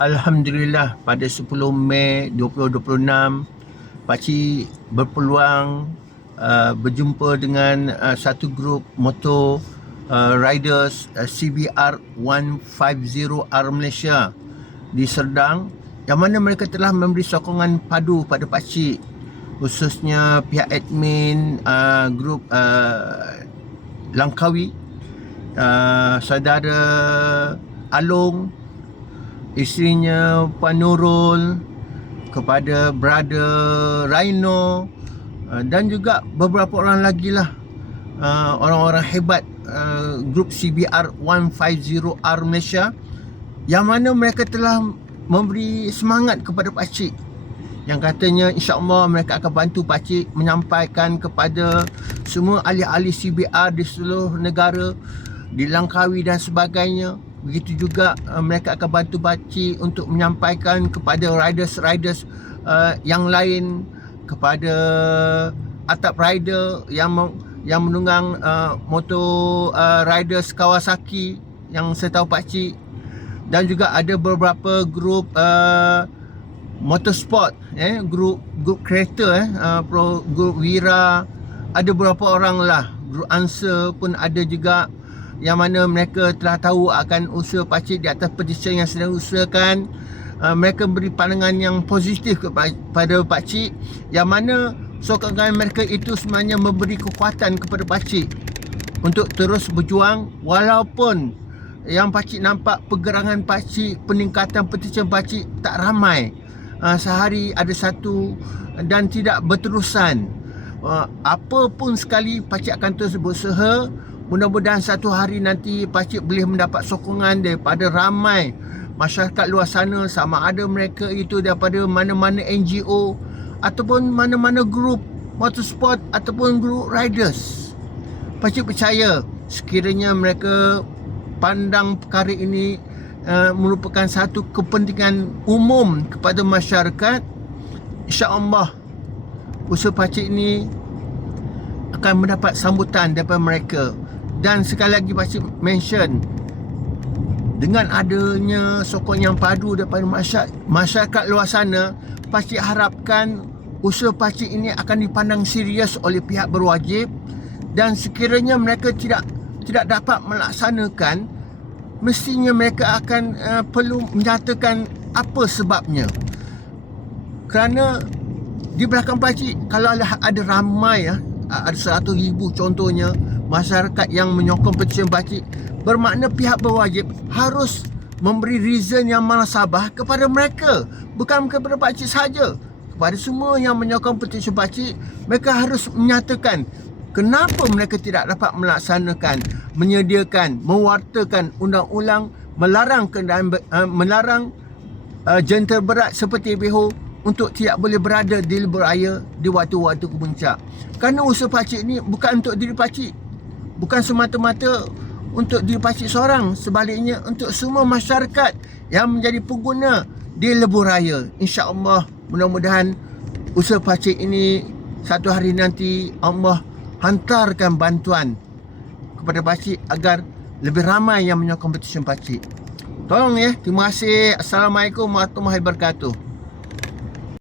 Alhamdulillah, pada 10 Mei 2026 pakcik berpeluang berjumpa dengan satu grup motor riders CBR 150R Malaysia di Serdang, yang mana mereka telah memberi sokongan padu pada pakcik, khususnya pihak admin grup Langkawi, saudara Along, isterinya Puan Nurul, kepada brother Rhino, dan juga beberapa orang lagi lah, orang-orang hebat grup CBR 150R Malaysia, yang mana mereka telah memberi semangat kepada pakcik, yang katanya insya-Allah mereka akan bantu pakcik menyampaikan kepada semua ahli-ahli CBR di seluruh negara, di Langkawi dan sebagainya. Begitu juga mereka akan bantu pakcik untuk menyampaikan kepada riders-riders yang lain, kepada atap rider yang menunggang motor riders Kawasaki yang saya tahu pakcik, dan juga ada beberapa grup motorsport, grup kereta, grup Wira, ada beberapa orang lah, grup Answer pun ada juga, yang mana mereka telah tahu akan usaha pakcik di atas petisi yang sedang usahakan. Mereka beri pandangan yang positif kepada pakcik, yang mana sokongan mereka itu sebenarnya memberi kekuatan kepada pakcik untuk terus berjuang, walaupun yang pakcik nampak pergerangan pakcik, peningkatan petisi pakcik tak ramai, sehari ada satu dan tidak berterusan. Apa pun sekali pakcik akan terus berusaha. Mudah-mudahan satu hari nanti pakcik boleh mendapat sokongan daripada ramai masyarakat luar sana, sama ada mereka itu daripada mana-mana NGO ataupun mana-mana grup motorsport ataupun grup riders. Pakcik percaya sekiranya mereka pandang perkara ini merupakan satu kepentingan umum kepada masyarakat, insya-Allah usaha pakcik ini akan mendapat sambutan daripada mereka. Dan sekali lagi pakcik mention, dengan adanya sokong yang padu daripada masyarakat luar sana, pakcik harapkan usaha pakcik ini akan dipandang serius oleh pihak berwajib, dan sekiranya mereka tidak dapat melaksanakan, mestinya mereka akan perlu menyatakan apa sebabnya. Kerana di belakang pakcik, kalau ada ramai, ada 100,000 contohnya masyarakat yang menyokong petisi pakcik, bermakna pihak berwajib harus memberi reason yang muhasabah kepada mereka, bukan kepada pakcik saja, kepada semua yang menyokong petisi pakcik. Mereka harus menyatakan kenapa mereka tidak dapat melaksanakan, menyediakan, mewartakan undang-undang melarang kenderaan melarang jentera berat seperti BHO untuk tidak boleh berada di lebuh raya di waktu-waktu kemuncak. Kerana usaha pakcik ni bukan untuk diri pakcik, bukan semata-mata untuk diri pakcik seorang, sebaliknya untuk semua masyarakat yang menjadi pengguna di lebuh raya. InsyaAllah, mudah-mudahan usaha pakcik ini satu hari nanti Allah hantarkan bantuan kepada pakcik agar lebih ramai yang menyokong petisi pakcik. Tolong ya. Terima kasih. Assalamualaikum warahmatullahi wabarakatuh.